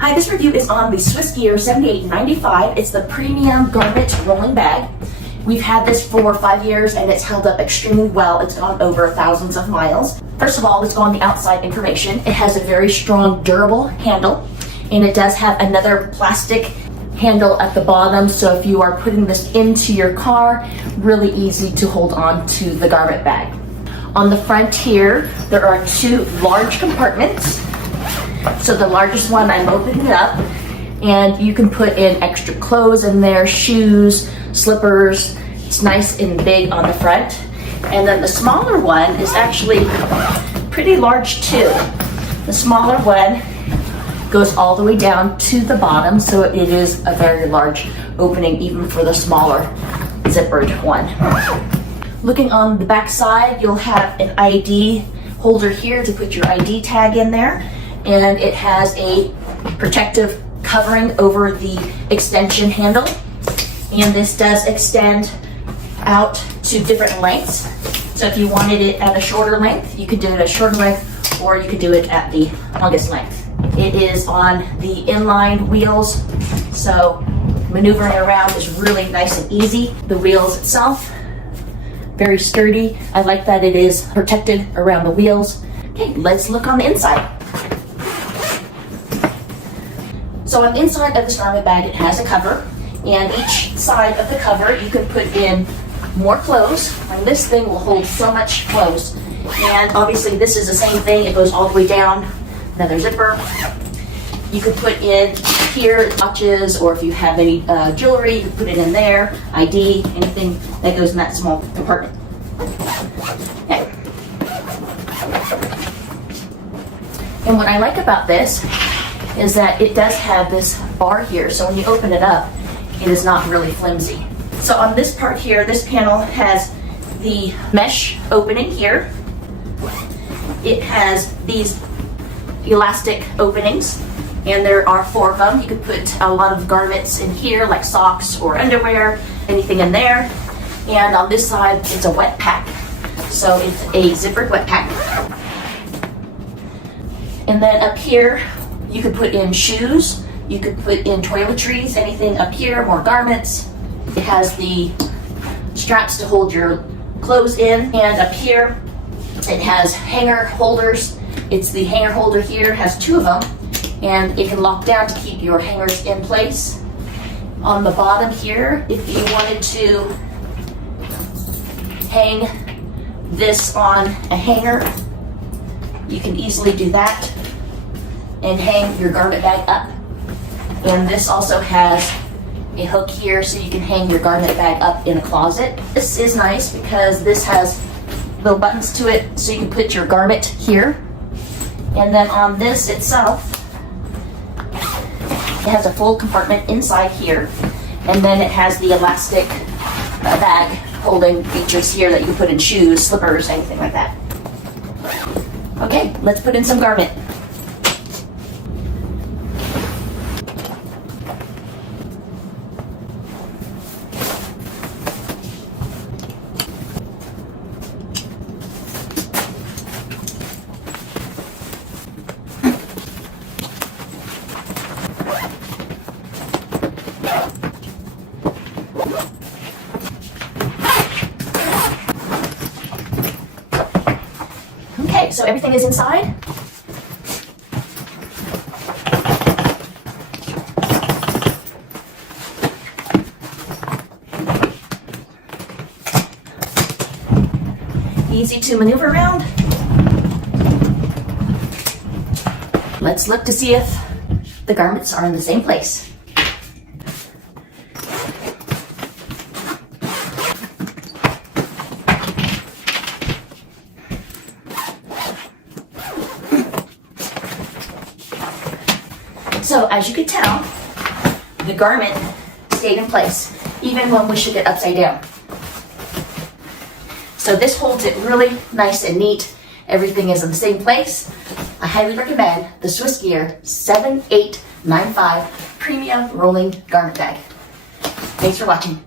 Hi, this review is on the SwissGear 7895. It's the premium garment rolling bag. We've had this for 5 years and it's held up extremely well. It's gone over thousands of miles. First of all, let's go on the outside information. It has a very strong, durable handle, and it does have another plastic handle at the bottom, so if you are putting this into your car, really easy to hold on to the garment bag. On the front here, there are 2 large compartments. So the largest one, I'm opening it up, and you can put in extra clothes in there, shoes, slippers. It's nice and big on the front. And then the smaller one is actually pretty large too. The smaller one goes all the way down to the bottom, so it is a very large opening even for the smaller zippered one. Looking on the back side, you'll have an ID holder here to put your ID tag in there. And it has a protective covering over the extension handle, and this does extend out to different lengths. So if you wanted it at a shorter length, you could do it at a shorter length, or you could do it at the longest length. It is on the inline wheels, so maneuvering around is really nice and easy. The wheels itself, very sturdy. I like that it is protected around the wheels. Okay, let's look on the inside. So on the inside of this garment bag, it has a cover, and each side of the cover you can put in more clothes, and this thing will hold so much clothes. And obviously this is the same thing, it goes all the way down, another zipper. You could put in here watches, or if you have any jewelry, you can put it in there, ID, anything that goes in that small compartment. Okay. And what I like about this is that it does have this bar here, so when you open it up, it is not really flimsy. So on this part here, this panel has the mesh opening here. It has these elastic openings, and there are 4 of them. You could put a lot of garments in here, like socks or underwear, anything in there. And on this side, it's a wet pack. So it's a zippered wet pack. And then up here, you could put in shoes, you could put in toiletries, anything up here, more garments. It has the straps to hold your clothes in, and up here it has hanger holders. It's the hanger holder here, has 2 of them, and it can lock down to keep your hangers in place. On the bottom here, if you wanted to hang this on a hanger, you can easily do that and hang your garment bag up. And this also has a hook here, so you can hang your garment bag up in a closet. This is nice because this has little buttons to it, so you can put your garment here. And then on this itself, it has a full compartment inside here, and then it has the elastic bag holding features here that you can put in shoes, slippers, anything like that. Okay, let's put in some garment. Okay, so everything is inside. Easy to maneuver around. Let's look to see if the garments are in the same place. So as you can tell, the garment stayed in place, even when we shook it upside down. So this holds it really nice and neat. Everything is in the same place. I highly recommend the SwissGear 7895 Premium Rolling Garment Bag. Thanks for watching.